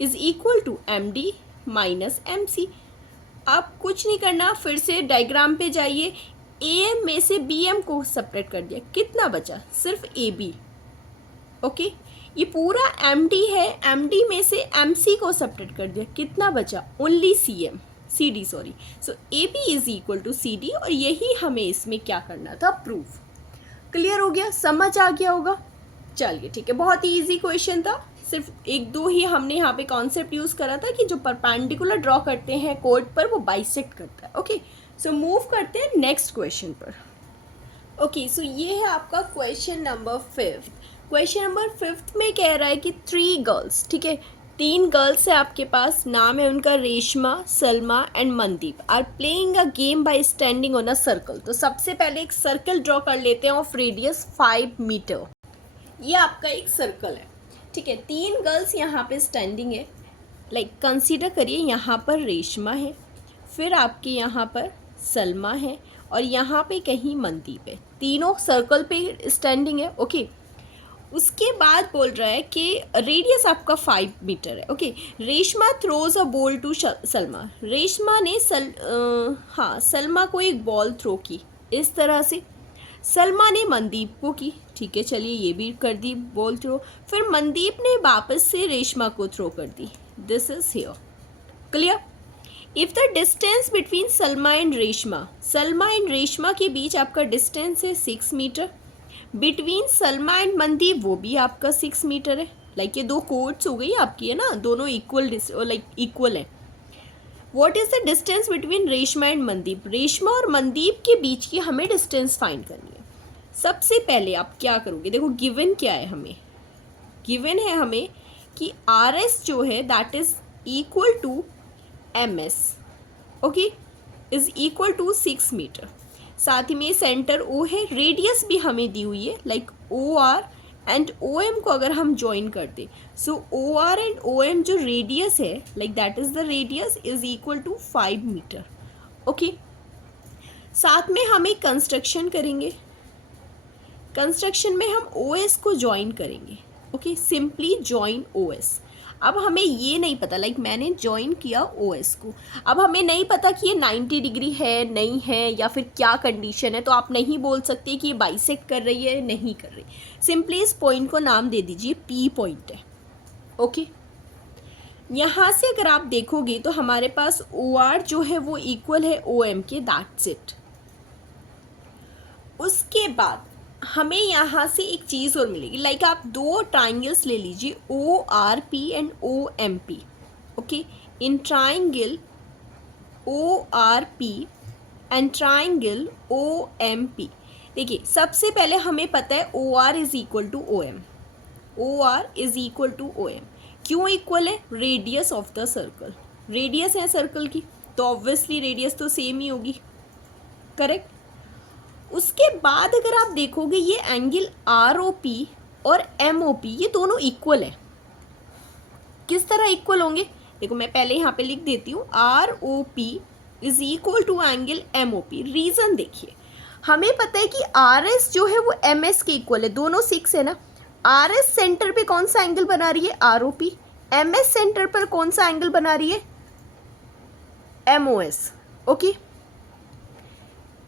is equal to M D minus M C. अब कुछ नहीं करना, फिर से डायग्राम पे जाइए, ए एम में से बी एम को सब्ट्रैक्ट कर दिया, कितना बचा, सिर्फ ए बी। ओके, ये पूरा एम डी है, एम डी में से एम सी को सब्ट्रैक्ट कर दिया, कितना बचा, only C M, C D sorry. So A B is equal to C D, और यही हमें इसमें क्या करना था, प्रूफ। क्लियर हो गया, समझ आ गया होगा। चलिए ठीक है, बहुत ही ईजी क्वेश्चन था, सिर्फ एक दो ही हमने यहाँ पे कॉन्सेप्ट यूज़ करा था कि जो परपेंडिकुलर ड्रॉ करते हैं कोड पर वो बाइसेक्ट करता है। ओके, सो मूव करते हैं नेक्स्ट क्वेश्चन पर। ओके, सो ये है आपका क्वेश्चन नंबर 5। क्वेश्चन नंबर 5 में कह रहा है कि 3 गर्ल्स, ठीक है, 3 गर्ल्स है आपके पास, नाम है उनका Reshma, Salma and Mandeep, are playing a game by standing on a circle. तो सबसे पहले एक सर्कल ड्रॉ कर लेते हैं ऑफ रेडियस 5 मीटर। ये आपका एक सर्कल है, ठीक है, 3 गर्ल्स यहाँ पे स्टैंडिंग है। लाइक कंसीडर करिए, यहाँ पर रेशमा है, फिर आपके यहाँ पर सलमा है और यहाँ पे कहीं मनदीप है, तीनों सर्कल पे स्टैंडिंग है। ओके, उसके बाद बोल रहा है कि रेडियस आपका 5 मीटर है। Okay, Reshma throws a ball to Salma, Reshma ने सलमा को एक बॉल थ्रो की इस तरह से, सलमा ने मनदीप को की, ठीक है, चलिए ये भी कर दी बॉल थ्रो, फिर मनदीप ने वापस से रेशमा को थ्रो कर दी। This is here, clear. If the distance between Salma and Reshma के बीच आपका डिस्टेंस है 6 metre, between Salma and Mandeep वो भी आपका 6 मीटर है। लाइक ये 2 कोर्ट्स हो गई आपकी, है ना, दोनों इक्वल है। What is the distance between Reshma and Mandeep, Reshma और मनदीप के बीच की हमें डिस्टेंस फाइंड करनी है। सबसे पहले आप क्या करोगे, देखो गिवन क्या है हमें, गिवन है हमें कि आर एस जो है that is equal to M S, okay, is equal to 6 metre. साथ ही में सेंटर ओ है, रेडियस भी हमें दी हुई है, like O R and O M को अगर हम ज्वाइन कर दें, so O R and O M जो रेडियस है, like that is the radius is equal to 5 metre. Okay, साथ में हम एक कंस्ट्रक्शन करेंगे, कंस्ट्रक्शन में हम ओ एस को ज्वाइन करेंगे। Okay, simply join O S. अब हमें ये नहीं पता, लाइक मैंने ज्वाइन किया ओ एस को, अब हमें नहीं पता कि ये 90 डिग्री है नहीं है या फिर क्या कंडीशन है, तो आप नहीं बोल सकते कि ये बाइसेक्ट कर रही है नहीं कर रही। सिंपली इस पॉइंट को नाम दे दीजिए पी पॉइंट है। ओके, यहाँ से अगर आप देखोगे तो हमारे पास ओ आर जो है वो इक्वल है ओ एम के, दैट्स इट। उसके बाद हमें यहाँ से एक चीज़ और मिलेगी, लाइक आप 2 ट्राइंगल्स ले लीजिए, O R P and O M P. Okay, इन triangle O R P and triangle O M P, देखिए सबसे पहले हमें पता है O R is equal to O M, O R is equal to O M. क्यों equal है, radius of the circle, radius है सर्कल की तो ऑब्वियसली रेडियस तो सेम ही होगी, करेक्ट। उसके बाद अगर आप देखोगे ये एंगल आर ओ पी और एम ओ पी ये दोनों इक्वल है। किस तरह इक्वल होंगे, देखो मैं पहले यहाँ पे लिख देती हूँ, R O P is equal to angle M O P. Reason देखिए, हमें पता है कि आर एस जो है वो एम एस के इक्वल है, दोनों 6 है ना। आर एस सेंटर पे कौन सा एंगल बना रही है, R O P, M S centre पर कौन सा एंगल बना रही है, एम ओ एस। ओके,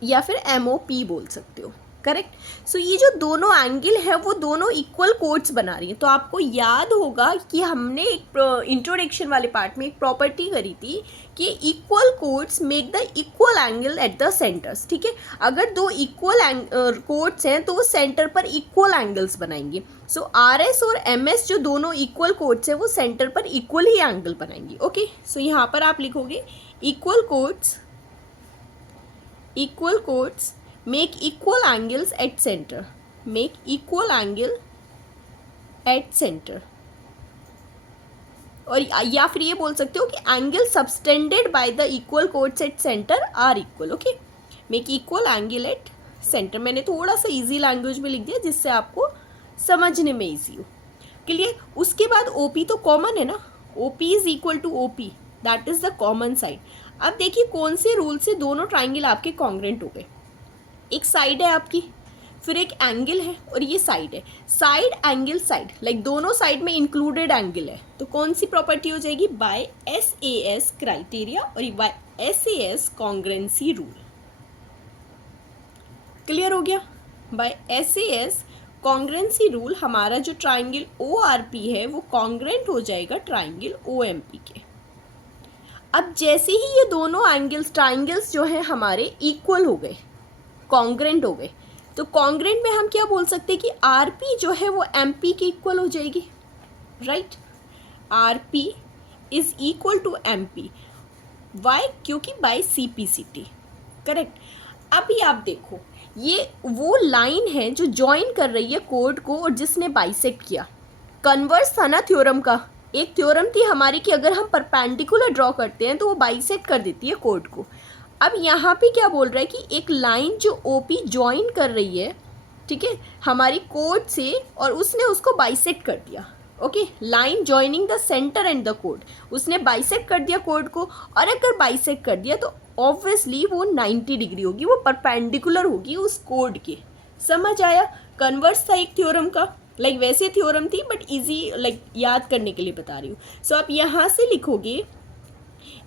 या फिर एम ओ पी बोल सकते हो, करेक्ट। सो ये जो दोनों एंगल है वो दोनों इक्वल कोड्स बना रही है। तो आपको याद होगा कि हमने एक इंट्रोडक्शन वाले पार्ट में एक प्रॉपर्टी करी थी कि equal codes make the equal angle at the centres, ठीक है। अगर 2 इक्वल कोड्स हैं तो वो सेंटर पर इक्वल एंगल्स बनाएंगे। सो आर एस और एम एस जो दोनों इक्वल कोड्स हैं वो सेंटर पर इक्वल ही एंगल बनाएंगे। ओके, सो यहाँ पर आप लिखोगे equal chords make equal angles at center, make equal angle at center। और या फिर ये बोल सकते हो कि angle subtended by the equal chords at centre are equal. Okay, make equal angle at centre, मैंने थोड़ा सा इजी लैंग्वेज में लिख दिया जिससे आपको समझने में इजी हो, क्लियर। उसके बाद ओ पी तो कॉमन है ना, O P is equal to O P, that is the common side. अब देखिए कौन से रूल से दोनों ट्राइंगल आपके कॉन्ग्रेंट हो गए, एक साइड है आपकी, फिर एक एंगल है और ये साइड है, साइड एंगल साइड, लाइक दोनों साइड में इंक्लूडेड एंगल है, तो कौन सी प्रॉपर्टी हो जाएगी, by S A S criteria और by S A S congruency rule. Clear हो गया, by S A S congruency rule हमारा जो ट्राइंगल ओ आर पी है वो कॉन्ग्रेंट हो जाएगा ट्राइंगल ओ एम पी के। अब जैसे ही ये दोनों ट्राइंगल्स जो हैं हमारे इक्वल हो गए, कॉन्ग्रेंट हो गए, तो कॉन्ग्रेंट में हम क्या बोल सकते हैं कि आर पी जो है वो एम पी के इक्वल हो जाएगी, right. R P is equal to M P, why, क्योंकि by C P C T, correct. अभी आप देखो ये वो लाइन है जो जॉइन कर रही है कोड को और जिसने बाइसेक्ट किया। कन्वर्स था ना थ्योरम का, एक थ्योरम थी हमारी कि अगर हम परपेंडिकुलर ड्रॉ करते हैं तो वो बाइसेक्ट कर देती है कोड को। अब यहाँ पे क्या बोल रहा है कि एक लाइन जो ओपी जॉइन कर रही है, ठीक है, हमारी कोड से, और उसने उसको बाइसेक्ट कर दिया। Okay, line joining the centre and the code, उसने बाइसेक्ट कर दिया कोड को, और अगर बाइसेक्ट कर दिया तो ऑब्वियसली वो 90 डिग्री होगी, वो परपेंडिकुलर होगी उस कोड के। समझ आया? कन्वर्स था एक थ्योरम का, लाइक वैसे थ्योरम थी बट इजी लाइक याद करने के लिए बता रही हूँ। सो आप यहाँ से लिखोगे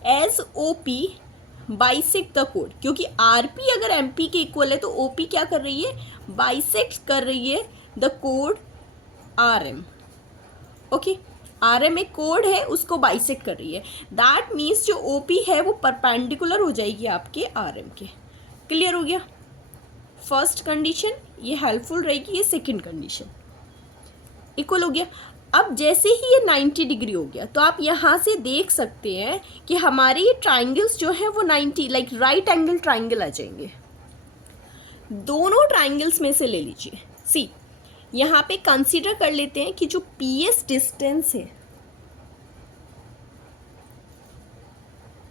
as O P bisect the कोड, क्योंकि आर पी अगर एम पी के इक्वल है तो ओ पी क्या कर रही है, बाइसेक्ट कर रही है द कोड R M. Okay, R M एक कोड है, उसको बाइसेक्ट कर रही है। दैट मीन्स जो ओ पी है वो परपेंडिकुलर हो जाएगी आपके आर एम के। क्लियर हो गया? फर्स्ट कंडीशन ये हेल्पफुल रहेगी, ये सेकेंड कंडीशन इक्वल हो गया। अब जैसे ही ये 90 डिग्री हो गया तो आप यहाँ से देख सकते हैं कि हमारे ये ट्राइंगल्स जो है वो 90 लाइक राइट एंगल ट्राइंगल आ जाएंगे। दोनों ट्राइंगल्स में से ले लीजिए। सी, यहाँ पे कंसीडर कर लेते हैं कि जो पीएस डिस्टेंस है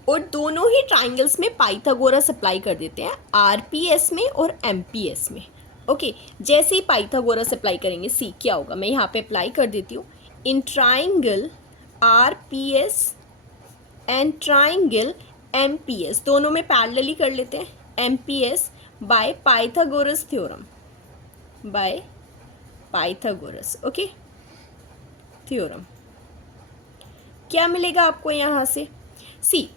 और दोनों ही ट्राइंगल्स में पाइथागोरस अप्लाई कर देते हैं, आरपीएस में और एमपीएस में। ओके, जैसे ही पाइथागोरस अप्लाई करेंगे, सी क्या होगा, मैं यहाँ पे अप्लाई कर देती हूँ। In triangle RPS and triangle MPS, दोनों में पैरेलली कर लेते हैं, MPS by Pythagoras theorem, by Pythagoras okay theorem. क्या मिलेगा आपको यहाँ से? सी,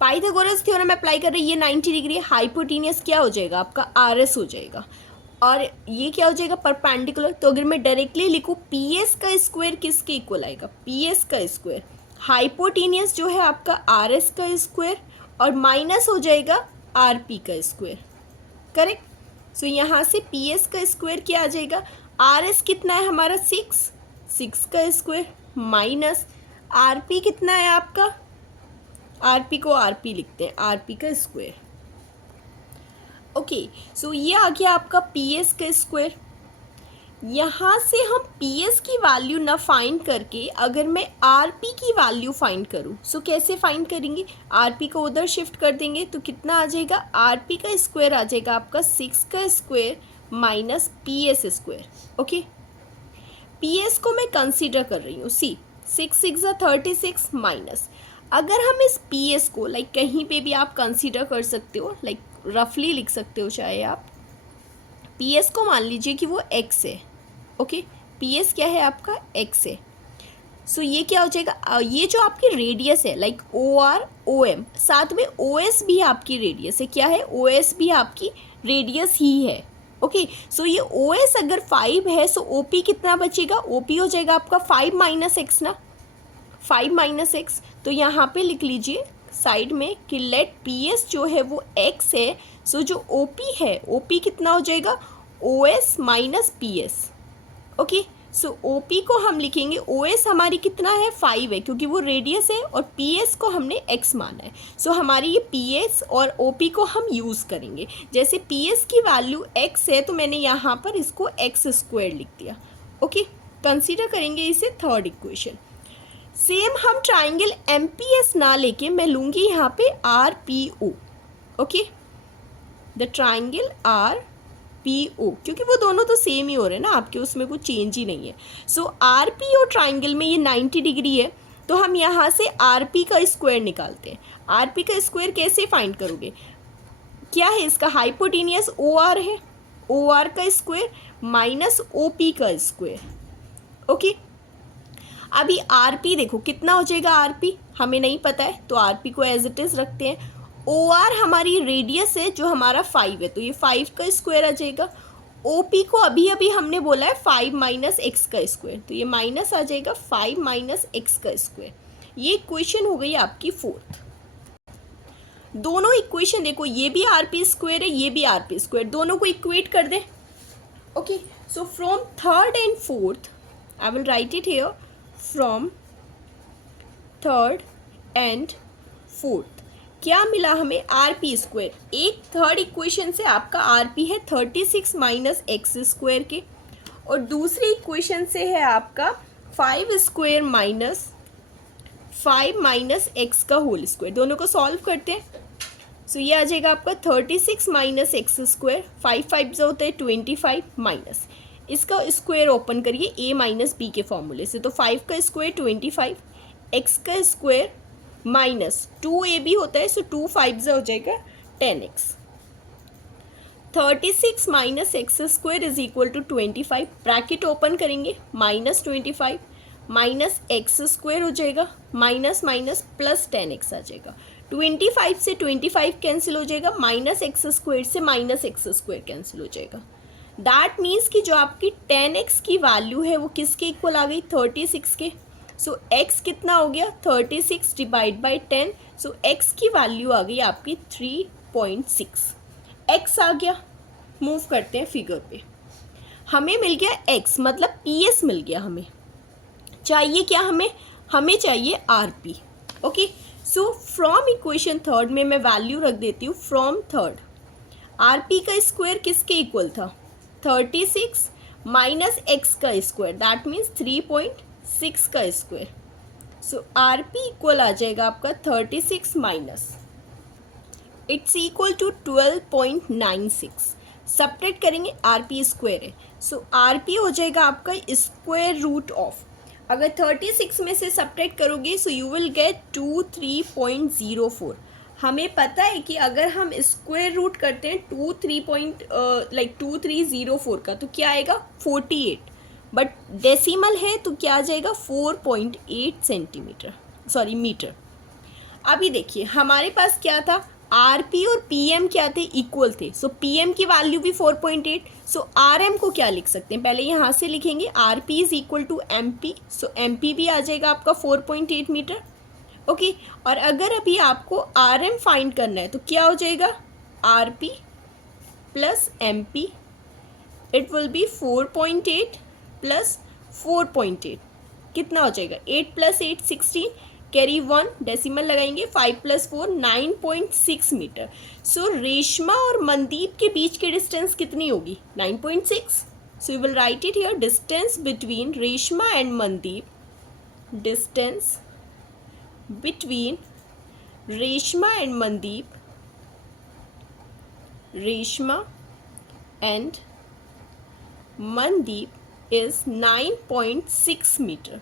पाइथागोरस थ्योरम अप्लाई कर रहे हैं, ये 90 डिग्री, हाइपोटेनियस क्या हो जाएगा आपका, आर एस हो जाएगा, और ये क्या हो जाएगा, परपेंडिकुलर। तो अगर मैं डायरेक्टली लिखूँ पी एस का स्क्वायर किसके इक्वल आएगा, पी एस का स्क्वायर, हाइपोटेनियस जो है आपका आर एस का स्क्वायर, और माइनस हो जाएगा आर पी का स्क्वायर। करेक्ट? सो यहाँ से पी एस का स्क्वायर क्या आ जाएगा, आर एस कितना है हमारा 6 का स्क्वायर, माइनस आर पी कितना है आपका, आर पी को आर पी लिखते हैं, आर पी का स्क्वायर। ओके, सो ये आ गया आपका पी एस का स्क्वायर। यहाँ से हम पी एस की वैल्यू ना फाइंड करके अगर मैं आर पी की वैल्यू फाइंड करूँ, सो कैसे फाइंड करेंगे, आर पी को उधर शिफ्ट कर देंगे तो कितना आ जाएगा, आर पी का स्क्वायर आ जाएगा आपका 6 का square minus P S square. Okay, P S को मैं कंसीडर कर रही हूँ, सी 6 6 36 माइनस, अगर हम इस पी एस को लाइक कहीं पे भी आप कंसीडर कर सकते हो, लाइक रफली लिख सकते हो चाहे आप, पी एस को मान लीजिए कि वो एक्स है। ओके, पी एस क्या है आपका, एक्स है। सो ये क्या हो जाएगा, ये जो आपकी रेडियस है like O R O M, साथ में ओ एस भी आपकी रेडियस है, क्या है, ओ एस भी आपकी रेडियस ही है। ओके, सो ये ओ एस अगर 5 है, सो ओ पी कितना बचेगा, ओ पी हो जाएगा आपका 5 माइनस एक्स ना, 5 माइनस एक्स। तो यहाँ पे लिख लीजिए साइड में कि लेट पी एस जो है वो एक्स है, सो जो ओ पी है, ओ पी कितना हो जाएगा, O S minus P S. Okay, so O P को हम लिखेंगे, ओ एस हमारी कितना है 5 है क्योंकि वो रेडियस है, और पी एस को हमने एक्स माना है। सो हमारी ये पी एस और ओ पी को हम यूज़ करेंगे। जैसे पी एस की वैल्यू एक्स है तो मैंने यहाँ पर इसको एक्स स्क्वायर लिख दिया। ओके, कंसीडर करेंगे इसे थर्ड इक्वेशन। सेम हम ट्राइंगल एम पी एस ना लेके मैं लूँगी यहाँ पे R P O. Okay, the triangle R P O, क्योंकि वो दोनों तो सेम ही हो रहे हैं ना आपके, उसमें कुछ चेंज ही नहीं है। सो आर पी ओ ट्राइंगल में ये 90 डिग्री है, तो हम यहाँ से आर पी का स्क्वायर निकालते हैं। आर पी का स्क्वायर कैसे फाइंड करोगे, क्या है इसका, हाइपोटेनियस ओ आर है, ओ आर का स्क्वायर माइनस ओ पी का स्क्वायर। ओके, अभी आर पी देखो कितना हो जाएगा, आर पी हमें नहीं पता है तो आर पी को एज इट इज़ रखते हैं। ओ आर हमारी रेडियस है जो हमारा 5 है, तो ये 5 का स्क्वायर आ जाएगा। ओ पी को अभी अभी हमने बोला है 5 माइनस एक्स का स्क्वायर, तो ये माइनस आ जाएगा 5 माइनस एक्स का स्क्वायर। ये इक्वेशन हो गई आपकी फोर्थ। दोनों इक्वेशन देखो, ये भी आर पी स्क्वायर है, ये भी आर पी स्क्वायर, दोनों को इक्वेट कर दे। Okay, so from third and fourth I will write it here, from third and fourth क्या मिला हमें, आर पी स्क्वायर। एक थर्ड इक्वेशन से आपका आर पी है 36 माइनस एक्स स्क्वायर के, और दूसरी इक्वेशन से है आपका 5 स्क्वायर माइनस 5 माइनस एक्स का होल स्क्वायर। दोनों को सॉल्व करते हैं। सो ये आ जाएगा आपका 36 माइनस एक्स स्क्वायर, 5 5 जो होता है 25 माइनस इसका स्क्वायर ओपन करिए a माइनस बी के फॉर्मूले से, तो 5 का स्क्वायर 25, x का स्क्वायर माइनस 2ab होता है, सो 2 5 हो जाएगा 10x। 36 minus x square is equal to 25, bracket open करेंगे, माइनस 25 माइनस एक्स स्क्वायर हो जाएगा, माइनस माइनस प्लस 10x आ जाएगा। 25 से 25 कैंसिल हो जाएगा, माइनस एक्स स्क्वायर से माइनस एक्स स्क्वायर कैंसिल हो जाएगा। दैट मीन्स कि जो आपकी 10x की वैल्यू है वो किसके इक्वल आ गई, 36 के। सो x कितना हो गया, 36 डिवाइड बाई 10, सो x की वैल्यू आ गई आपकी 3.6। x आ गया। मूव करते हैं फिगर पे, हमें मिल गया x, मतलब PS मिल गया। हमें चाहिए क्या, हमें चाहिए RP। Okay, so from equation third में मैं वैल्यू रख देती हूँ, फ्रॉम थर्ड RP का स्क्वायर किसके इक्वल था, 36 माइनस एक्स का स्क्वायर, दैट मीन्स 3.6 का स्क्वायर। सो RP इक्वल आ जाएगा आपका 36 minus, it's equal to 12.96। Subtract करेंगे, RP स्क्वायर है, सो RP हो जाएगा आपका स्क्वायर रूट ऑफ, अगर 36 में से सब्ट्रैक्ट करोगे सो यू विल गेट 23.04। हमें पता है कि अगर हम स्क्वायर रूट करते हैं 2304 का तो क्या आएगा 48, बट डेसिमल है तो क्या आ जाएगा 4.8 सेंटीमीटर, सॉरी मीटर। अभी देखिए हमारे पास क्या था, RP और PM क्या थे, इक्वल थे, सो PM की वैल्यू भी 4.8, सो RM को क्या लिख सकते हैं, पहले यहाँ से लिखेंगे RP is equal to MP, so MP भी आ जाएगा आपका 4.8 मीटर। ओके, और अगर अभी आपको RM फाइंड करना है तो क्या हो जाएगा, RP plus MP, it will be 4.8 plus 4.8, कितना हो जाएगा 8 प्लस 8 16, कैरी 1 डेसिमल लगाएंगे, 5 प्लस 4 9.6 मीटर। सो रेशमा और मनदीप के बीच की डिस्टेंस कितनी होगी, 9.6। So you will write it here, distance between Reshma and Mandeep, distance between Reshma and Mandeep, Reshma and Mandeep is 9.6 metre.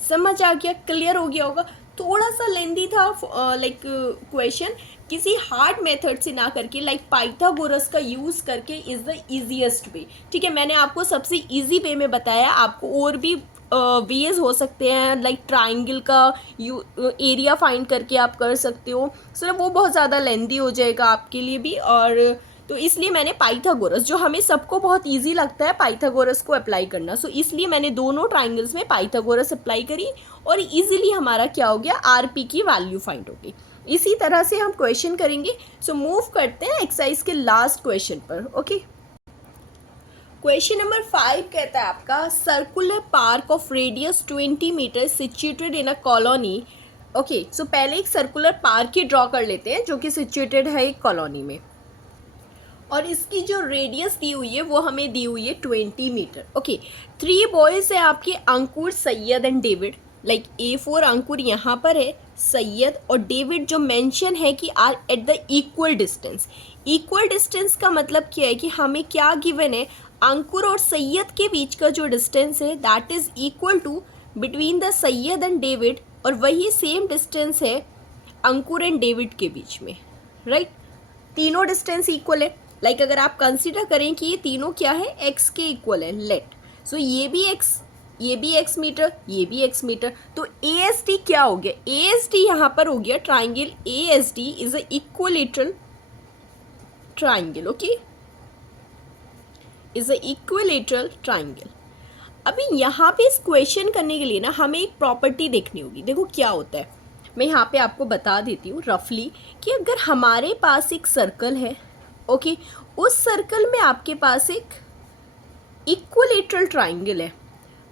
समझ आ गया, क्लियर हो गया होगा। थोड़ा सा लेंदी था लाइक क्वेश्चन, किसी हार्ड मेथड से ना करके लाइक पाइथागोरस का यूज़ करके इज़ द इजीएस्ट वे। ठीक है, मैंने आपको सबसे इजी वे में बताया, आपको और भी वेज हो सकते हैं, लाइक ट्राइंगल का एरिया फाइंड करके आप कर सकते हो, सिर्फ वो बहुत ज़्यादा लेंदी हो जाएगा आपके लिए भी, और तो इसलिए मैंने पाइथागोरस, जो हमें सबको बहुत इजी लगता है पाइथागोरस को अप्लाई करना, सो इसलिए मैंने दोनों ट्राइंगल्स में पाइथागोरस अप्लाई करी और इजीली हमारा क्या हो गया, RP की वैल्यू फाइंड हो गई। इसी तरह से हम क्वेश्चन करेंगे। सो मूव करते हैं एक्सरसाइज के लास्ट क्वेश्चन पर। ओके, क्वेश्चन नंबर 5 कहता है आपका, circular park of radius 20 metre situated in a colony. Okay, so पहले एक सर्कुलर पार्क ही ड्रॉ कर लेते हैं जो कि सिचुएटेड है एक कॉलोनी में, और इसकी जो रेडियस दी हुई है वो हमें दी हुई है 20 मीटर। ओके, 3 बॉयज़ है आपके, Ankur, Syed and David. Like A4 Ankur यहाँ पर है, सैयद और डेविड जो मेंशन है कि are at the equal distance. Equal distance का मतलब क्या है कि हमें क्या गिवन है, अंकुर और सैयद के बीच का जो डिस्टेंस है that is equal to between the Syed and David, और वही सेम डिस्टेंस है अंकुर एंड डेविड के बीच में, राइट। तीनों डिस्टेंस इक्वल है। लाइक अगर आप कंसिडर करें कि ये तीनों क्या है, x के इक्वल है, लेट सो ये भी x मीटर, ये भी x मीटर, तो ASD क्या हो गया, ASD यहाँ पर हो गया triangle ASD is a equilateral triangle. Okay, is a equilateral triangle. अभी यहाँ पे इस क्वेश्चन करने के लिए ना हमें एक प्रॉपर्टी देखनी होगी। देखो क्या होता है, मैं यहाँ पे आपको बता देती हूँ रफली कि अगर हमारे पास एक सर्कल है, ओके, उस सर्कल में आपके पास एक इक्विलेटरल ट्राइंगल है।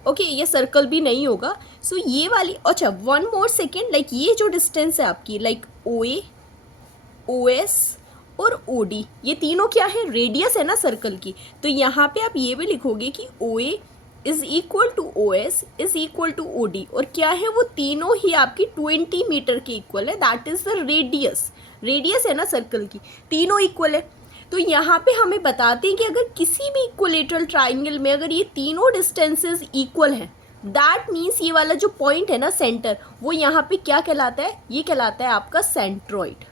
ओके, ये सर्कल भी नहीं होगा, सो ये वाली, अच्छा वन मोर सेकेंड, लाइक ये जो डिस्टेंस है आपकी, लाइक OA ओ एस और ओ डी, ये तीनों क्या है, रेडियस है ना सर्कल की। तो यहाँ पे आप ये भी लिखोगे कि O A is equal to O S is equal to O D, और क्या है, वो तीनों ही आपकी 20 मीटर के इक्वल है, that is the radius. Radius है ना सर्कल की, तीनों इक्वल है। तो यहाँ पे हमें बताते हैं कि अगर किसी भी इक्वलेटरल ट्राइंगल में अगर ये तीनों डिस्टेंसेस इक्वल हैं, दैट मीन्स ये वाला जो पॉइंट है ना सेंटर, वो यहाँ पे क्या कहलाता है, ये कहलाता है आपका सेंट्रोइड।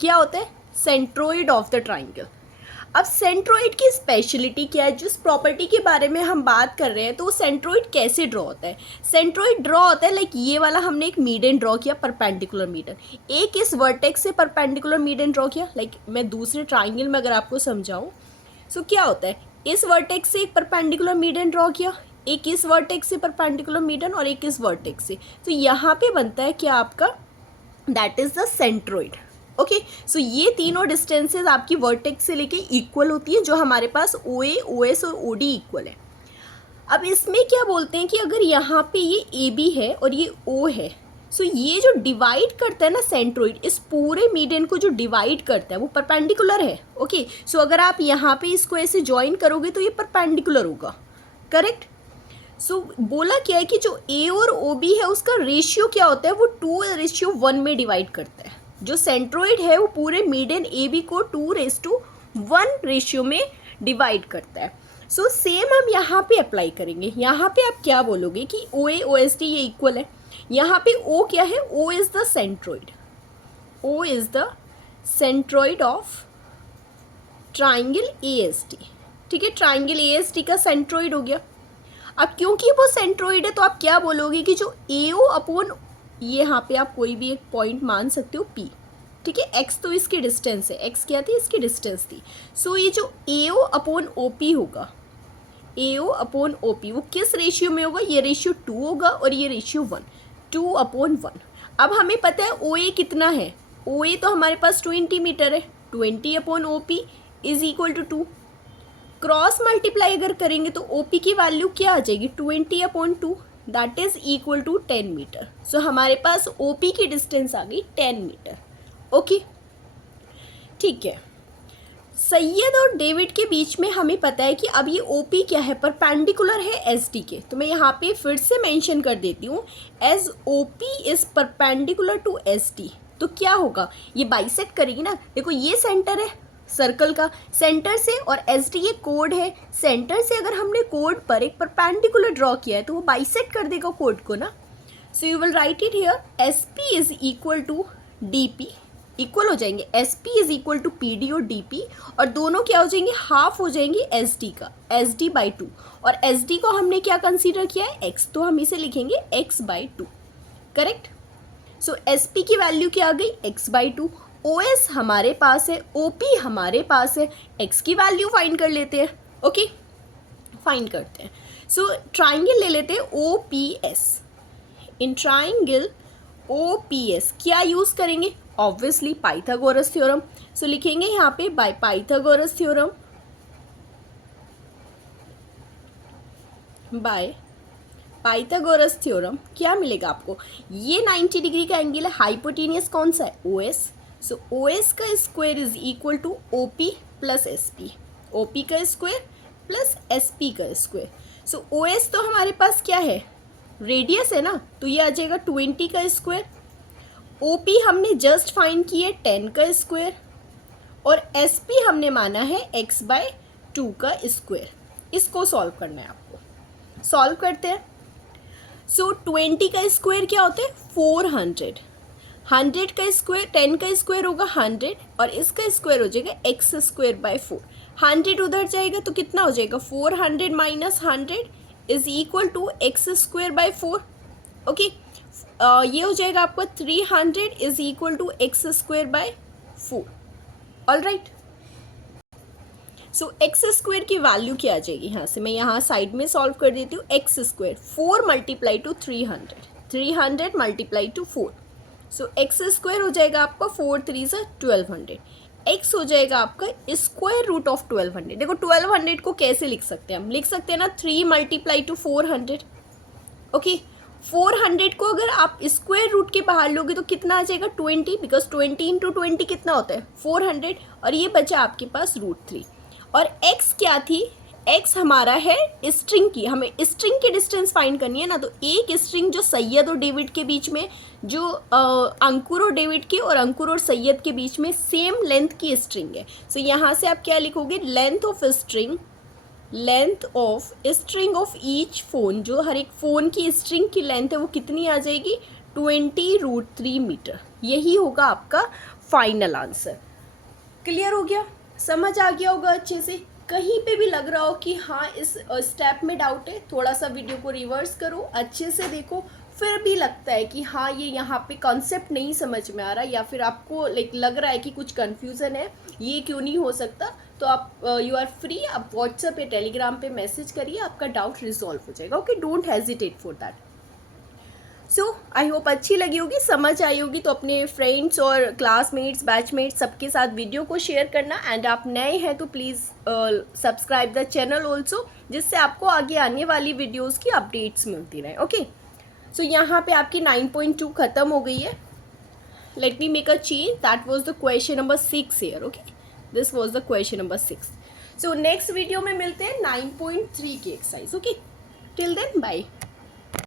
क्या होता है, सेंट्रोइड ऑफ द ट्राइंगल। अब सेंट्रोइड की स्पेशलिटी क्या है, जिस प्रॉपर्टी के बारे में हम बात कर रहे हैं, तो सेंट्रोइड कैसे ड्रॉ होता है। सेंट्रोइड ड्रॉ होता है लाइक ये वाला, हमने एक मीडियन ड्रॉ किया, परपेंडिकुलर मीडियन, एक इस वर्टेक्स से परपेंडिकुलर मीडियन ड्रॉ किया। लाइक मैं दूसरे ट्राइंगल में अगर आपको समझाऊं, सो क्या होता है, इस वर्टेक्स से एक परपेंडिकुलर मीडियन ड्रॉ किया, एक इस वर्टेक्स से परपेंडिकुलर मीडियन और एक इस वर्टेक्स से, तो यहाँ पे बनता है क्या आपका, that is the centroid. Okay, so ये तीनों डिस्टेंसेस आपकी वर्टेक्स से लेके इक्वल होती है, जो हमारे पास ओ ए, ओ एस और ओ डी इक्वल है। अब इसमें क्या बोलते हैं कि अगर यहाँ पे ये ए बी है और ये ओ है, सो ये जो डिवाइड करता है ना सेंट्रोइड, इस पूरे मीडियन को जो डिवाइड करता है वो परपेंडिकुलर है। ओके, सो अगर आप यहाँ पे इसको ऐसे ज्वाइन करोगे तो ये परपेंडिकुलर होगा, करेक्ट। सो बोला क्या है कि जो ए और ओ बी है उसका रेशियो क्या होता है, वो 2:1 में डिवाइड करता है। जो सेंट्रोइड है वो पूरे मीडियन ए बी को 2:1 रेशियो में डिवाइड करता है। सो सेम हम यहाँ पे अप्लाई करेंगे। यहाँ पे आप क्या बोलोगे कि O A O S D ये इक्वल है। यहाँ पे ओ क्या है, O is the centroid, O is the centroid of triangle A S D. ठीक है, ट्राइंगल ए एस डी का सेंट्रोइड हो गया। अब क्योंकि वो सेंट्रोइड है तो आप क्या बोलोगे कि जो ए ओ अपॉन, यहाँ पे आप कोई भी एक पॉइंट मान सकते हो पी, ठीक है, एक्स तो इसकी डिस्टेंस है, एक्स क्या थी, इसकी डिस्टेंस थी। सो ये जो ए ओ अपॉन ओ पी होगा, ए ओ अपॉन ओ पी, वो किस रेशियो में होगा, ये रेशियो 2 होगा और ये रेशियो 1, 2/1। अब हमें पता है ओ ए कितना है, ओ ए तो हमारे पास 20 मीटर है, 20/OP is equal to 2। Cross multiply अगर करेंगे तो OP की वैल्यू क्या आ जाएगी, 20/2, that is equal to 10 metre. So हमारे पास OP की डिस्टेंस आ गई 10 मीटर। ओके, ठीक है। सैयद और डेविड के बीच में हमें पता है कि अब ये OP क्या है, परपेंडिकुलर है SD के। तो मैं यहाँ पे फिर से मेंशन कर देती हूँ, as OP is perpendicular to SD। तो क्या होगा, ये बाइसेक्ट करेगी ना। देखो ये सेंटर है सर्कल का, सेंटर से, और SD ये कोड है, सेंटर से अगर हमने कोड पर एक परपेंडिकुलर ड्रॉ किया है तो वो बाइसेक्ट कर देगा कोड को ना। So you will write it here, SP is equal to DP, equal हो जाएंगे, SP is equal to PD और DP, और दोनों क्या हो जाएंगे, हाफ हो जाएंगे SD का, SD/2। और SD को हमने क्या कंसीडर किया है, X, तो हम इसे लिखेंगे X/2, करेक्ट। सो SP की वैल्यू क्या आ गई, X/2। OS हमारे पास है, OP हमारे पास है, X की वैल्यू फाइंड कर लेते हैं। ओके, फाइंड करते हैं। सो ट्राइंगल ले लेते हैं OPS। इन ट्राइंगल OPS क्या यूज़ करेंगे, ऑब्वियसली पाइथागोरस थ्योरम। सो लिखेंगे यहाँ पे by Pythagoras theorem, by Pythagoras theorem क्या मिलेगा आपको, ये 90 डिग्री का एंगल है, हाइपोटेनियस कौन सा है, OS। सो OS का square is equal to OP plus SP, OP का स्क्वायर प्लस SP का स्क्वायर। सो OS तो हमारे पास क्या है, रेडियस है ना, तो ये आ जाएगा 20 का स्क्वायर। OP हमने जस्ट फाइंड किए 10 का स्क्वायर, और SP हमने माना है X/2 का स्क्वायर। इसको सॉल्व करना है आपको, सॉल्व करते हैं। सो 20 का स्क्वायर क्या होता है, 400, 100 का स्क्वायर, 10 का स्क्वायर होगा 100, और इसका स्क्वायर हो जाएगा X²/4। 100 उधर जाएगा तो कितना हो जाएगा, 400 minus 100 is equal to X²/4। Okay, ये हो जाएगा आपका 300 is equal to X²/4। All right. So X² की वैल्यू क्या आ जाएगी, यहाँ से मैं यहाँ साइड में सॉल्व कर देती हूँ। X², 4 multiply two 300, 300 multiply two 4। सो X² हो जाएगा आपका 4 3 से 1200, X हो जाएगा आपका स्क्वायर रूट ऑफ 1200। देखो 1200 को कैसे लिख सकते हैं हम, लिख सकते हैं ना 3 मल्टीप्लाई टू 400। ओके, 400 को अगर आप स्क्वायर रूट के बाहर लोगे तो कितना आ जाएगा 20, बिकॉज 20 इंटू 20 कितना होता है 400, और ये बचा आपके पास √3। और x क्या थी, x हमारा है स्ट्रिंग की, हमें स्ट्रिंग की डिस्टेंस फाइंड करनी है ना। तो एक स्ट्रिंग जो सैयद और डेविड के बीच में, जो अंकुर और डेविड के और अंकुर और सैयद के बीच में सेम लेंथ की स्ट्रिंग है। सो यहाँ से आप क्या लिखोगे, length of string of each phone, जो हर एक फ़ोन की स्ट्रिंग की लेंथ है वो कितनी आ जाएगी 20√3 मीटर। यही होगा आपका फाइनल आंसर। क्लियर हो गया, समझ आ गया होगा अच्छे से। कहीं पे भी लग रहा हो कि हाँ इस स्टेप में डाउट है, थोड़ा सा वीडियो को रिवर्स करो, अच्छे से देखो, फिर भी लगता है कि हाँ ये यहाँ पे कॉन्सेप्ट नहीं समझ में आ रहा, या फिर आपको लग रहा है कि कुछ कन्फ्यूज़न है, ये क्यों नहीं हो सकता, तो आप यू आर फ्री, आप व्हाट्सएप या टेलीग्राम पे मैसेज करिए, आपका डाउट रिजॉल्व हो जाएगा। Okay, don't hesitate for that. So I hope अच्छी लगी होगी, समझ आई होगी, तो अपने फ्रेंड्स और क्लासमेट्स, बैचमेट्स सबके साथ वीडियो को शेयर करना। एंड आप नए हैं तो please subscribe the channel also, जिससे आपको आगे आने वाली वीडियोज़ की अपडेट्स मिलती रहे। ओके, सो यहाँ पे आपकी 9.2 ख़त्म हो गई है। Let me make a change, that was the question number 6 here. Okay, this was the question number 6। So next video में मिलते हैं 9.3 की exercise. Okay, till then bye.